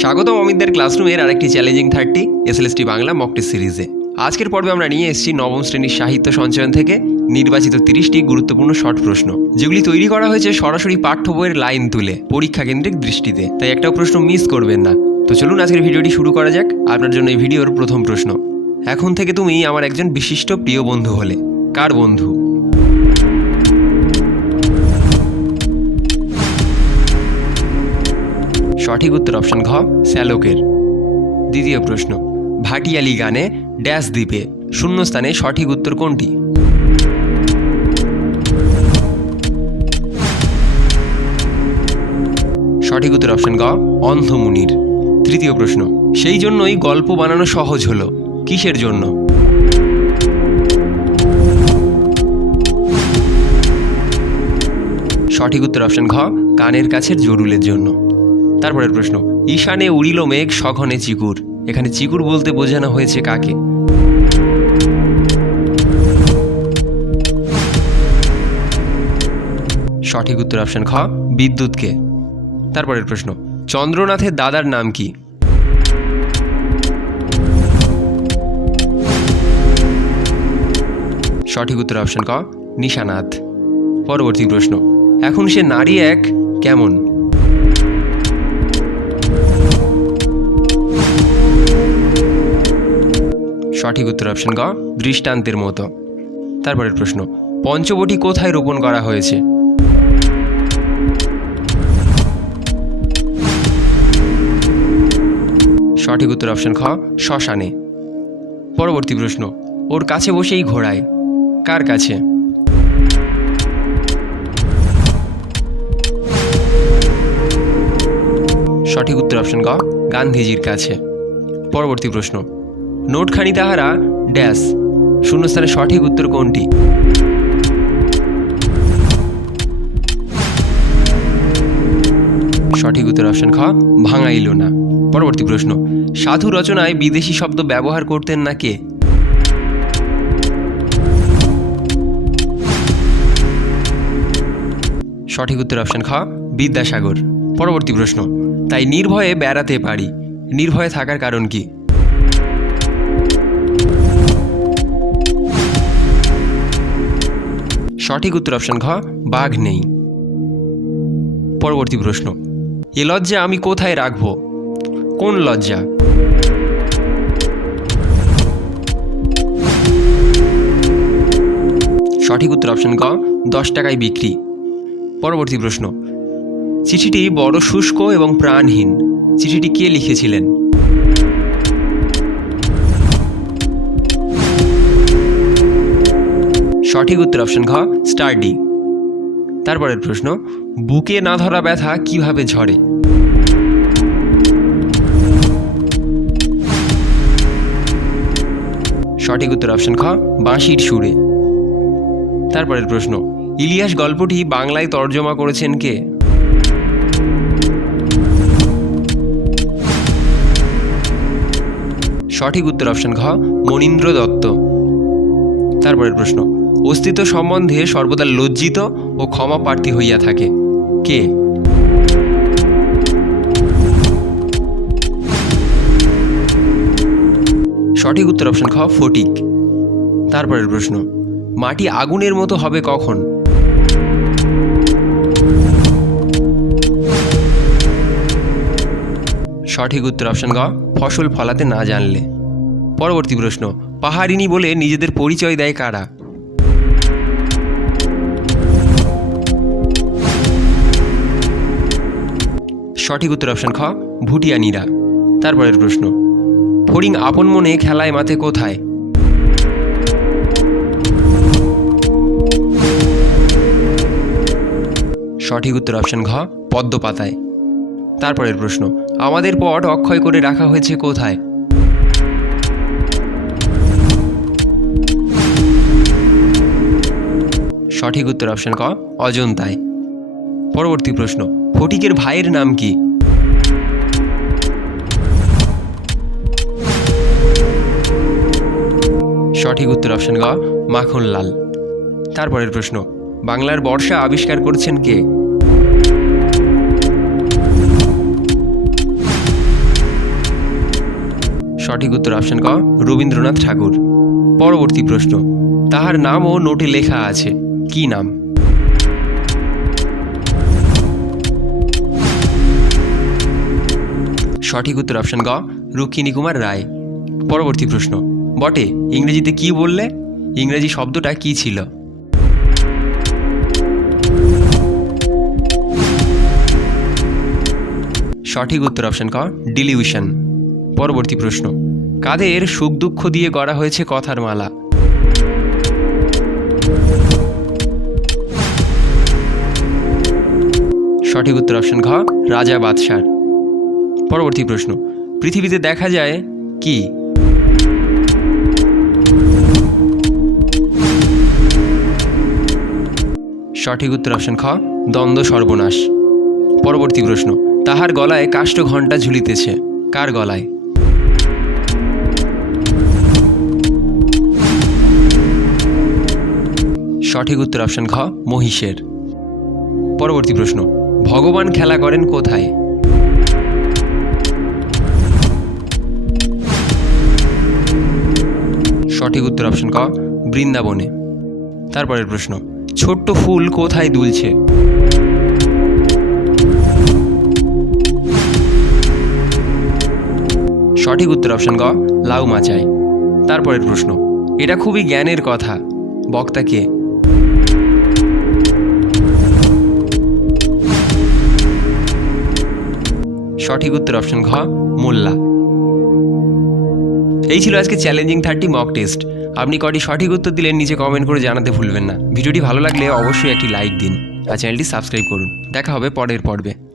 স্বাগতম অমিতদের ক্লাসরুমের আরেকটি চ্যালেঞ্জিং থার্টি এসএলএসটি বাংলা মকটি সিরিজে আজকের পর্বে আমরা নিয়ে এসেছি নবম শ্রেণির সাহিত্য সঞ্চয়ন থেকে নির্বাচিত তিরিশটি গুরুত্বপূর্ণ শর্ট প্রশ্ন, যেগুলি তৈরি করা হয়েছে সরাসরি পাঠ্য বইয়ের লাইন তুলে পরীক্ষা কেন্দ্রিক দৃষ্টিতে। তাই একটাও প্রশ্ন মিস করবেন না। তো চলুন আজকের ভিডিওটি শুরু করা যাক, আপনার জন্য এই ভিডিওর প্রথম প্রশ্ন। এখন থেকে তুমি আমার একজন বিশিষ্ট প্রিয় বন্ধু হলে। কার বন্ধু? সঠিক উত্তর অপশন ঘ, শ্যালকের। দ্বিতীয় প্রশ্ন, ভাটিয়ালি গানে ড্যাশ দ্বীপে শূন্যস্থানে সঠিক উত্তর কোনটি? সঠিক উত্তর অপশন গ অন্ধমুনির। তৃতীয় প্রশ্ন, সেই জন্যই গল্প বানানো সহজ হলো, কিসের জন্য? সঠিক উত্তর অপশন ঘ, কানের কাছের জরুলের জন্য। তারপরের প্রশ্ন, ঈশানে উড়িল মেঘ, সঘনে চিকুর এখানে চিকুর বলতে বোঝানো হয়েছে কাকে? সঠিক উত্তর অপশন খ, বিদ্যুৎকে। তারপরের প্রশ্ন, চন্দ্রনাথের দাদার নাম কি? সঠিক উত্তর অপশন ক, নিশানাথ। পরবর্তী প্রশ্ন, এখন সে নারী এক, কেমন? সঠিক উত্তর অপশন গ, দৃষ্টান্তের মতো। তারপরের প্রশ্ন, পঞ্চবটি কোথায় রোপণ করা হয়েছে? সঠিক উত্তর অপশন খ, শ্মশানে। পরবর্তী প্রশ্ন, ওর কাছে বসেই ঘোড়ায়, কার কাছে? সঠিক উত্তর অপশন গ, গান্ধীজির কাছে। পরবর্তী প্রশ্ন নোটখানি তাহারা ড্যাশ। শূন্যস্থানে সঠিক উত্তর কোনটি? সঠিক উত্তর অপশন খ ভাঙাইল না পরবর্তী প্রশ্ন, সাধু রচনায় বিদেশি শব্দ ব্যবহার করতেন না কে? সঠিক উত্তর অপশন খ, বিদ্যাসাগর। পরবর্তী প্রশ্ন, তাই নির্ভয়ে বেড়াতে পারি। নির্ভয়ে থাকার কারণ কি? সঠিক উত্তর অপশন ঘ, বাঘ নেই। পরবর্তী প্রশ্ন, এ লজ্জা আমি কোথায় রাখব? কোন লজ্জা? সঠিক উত্তর অপশন গ দশ টাকায় বিক্রি। পরবর্তী প্রশ্ন, চিঠিটি বড় শুষ্ক এবং প্রাণহীন। চিঠিটি কে লিখেছিলেন? সঠিক উত্তর অপশন ঘ স্টার ডি তারপরের প্রশ্ন, বুকে না ধরা ব্যথা কীভাবে ঝরে? সঠিক উত্তর অপশন খ বাঁশির সুরে। তারপরের প্রশ্ন, ইলিয়াস গল্পটি বাংলায় তর্জমা করেছেন কে? সঠিক উত্তর অপশন ঘ, মনীন্দ্র দত্ত। তারপরের প্রশ্ন অস্তিত্ব সম্বন্ধে সর্বদা লজ্জিত ও ক্ষমা প্রার্থী হইয়া থাকে। কে? সঠিক উত্তর অপশন খ, ফটিক। তারপরের প্রশ্ন, মাটি আগুনের মতো হবে কখন? সঠিক উত্তর অপশন গ, ফসল ফলাতে না জানলে। পরবর্তী প্রশ্ন, পাহাড়িনী বলে নিজেদের পরিচয় দেয় কারা? সঠিক উত্তর অপশন খ, ভুটিয়া ভুটিয়ানিরা তারপরের প্রশ্ন, ফড়িং আপন মনে খেলায় মাতে কোথায়? সঠিক উত্তর অপশন ঘ পদ্ম পাতায় তারপরের প্রশ্ন, আমাদের পট অক্ষয় করে রাখা হয়েছে কোথায়? সঠিক উত্তর অপশন ক, অজন্তায়। পরবর্তী প্রশ্ন ফটিকের ভাইয়ের নাম কি? সঠিক উত্তর অপশন গ, মাখনলাল। তারপরের প্রশ্ন, বাংলার বর্ষা আবিষ্কার করেছেন কে? সঠিক উত্তর অপশন ক, রবীন্দ্রনাথ ঠাকুর। পরবর্তী প্রশ্ন, তাহার নামও নোটে লেখা আছে, কি নাম? সঠিক উত্তর অপশন গ রুক্মিণী কুমার রায়। পরবর্তী প্রশ্ন, বটে, ইংরেজিতে কি বললে? ইংরেজি শব্দটা কি ছিল? সঠিক উত্তর অপশন ক, ডিলিউশন। পরবর্তী প্রশ্ন, কাদের সুখ দুঃখ দিয়ে গড়া হয়েছে কথার মালা? সঠিক উত্তর অপশন ঘ, রাজা বাদশার। পরবর্তী প্রশ্ন। পৃথিবীতে দেখা যায় কি? সঠিক উত্তর অপশন খ, দ্বন্দ্ব সর্বনাশ। পরবর্তী প্রশ্ন, তাহার গলায় কাষ্ঠ ঘণ্টা ঝুলিতেছে, কার গলায়? সঠিক উত্তর অপশন খ, মহিষের। পরবর্তী প্রশ্ন, ভগবান খেলা করেন কোথায়? সঠিক উত্তর অপশন ক, বৃন্দাবনে। তারপরের প্রশ্ন, ছোট্ট ফুল কোথায় দুলছে? সঠিক উত্তর অপশন ক, লাউ মাচায়। তারপরের প্রশ্ন, এটা খুবই জ্ঞানের কথা। বক্তা কে? সঠিক উত্তর অপশন ঘ মোল্লা। এই ছিল আজকে চ্যালেঞ্জিং থার্টি মক টেস্ট আপনি কটি সঠিক উত্তর দিলেন নিচে কমেন্ট করে জানাতে ভুলবেন না। ভিডিওটি ভালো লাগলে অবশ্যই একটি লাইক দিন। আর চ্যানেলটি সাবস্ক্রাইব করুন। দেখা হবে পরের পর্বে।